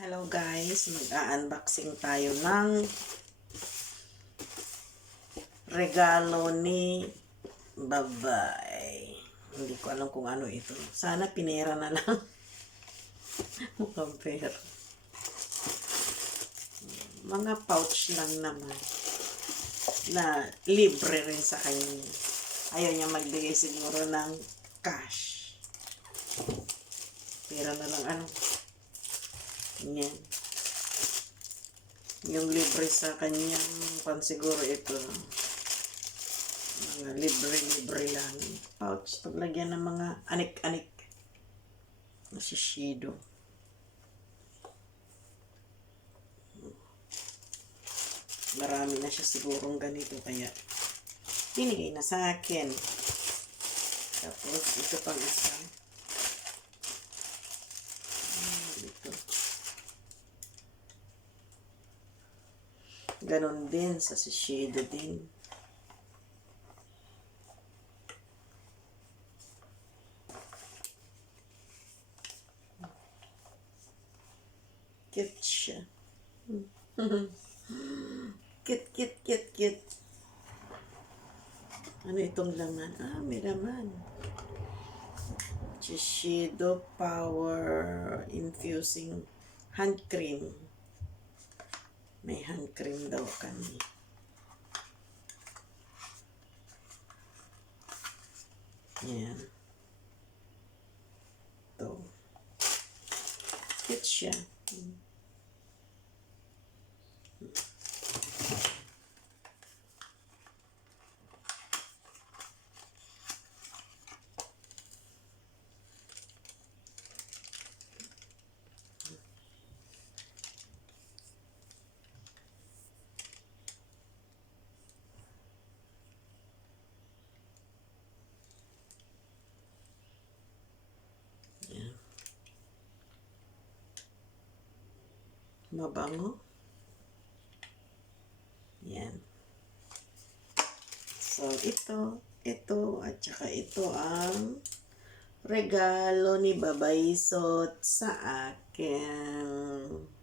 Hello guys, mag-unboxing tayo ng regalo ni Babay. Hindi ko alam kung ano ito. Sana pinera na lang. Mukhang pera. Mga pouch lang naman. Na libre rin sa kanya. Ayaw niya magbigay siguro ng cash. Pera na lang ano. Yan. Yung libre sa kanyang pansiguro ito. Mga libre lang. Pouch. Paglagyan ng mga anik-anik. Nasishido. Marami na siya sigurong ganito. Kaya pinigay na sa akin. Tapos ito pang isa. Ito. Ganon din sa Shiseido din. Cute siya. Cute. Ano itong laman? Ah, may laman. Shiseido Power Infusing Hand Cream. May hand cream daw kami. Yan. Ito. Cute siya. Mabango. Yan. So, ito, at saka ito ang regalo ni Babay Sot sa akin.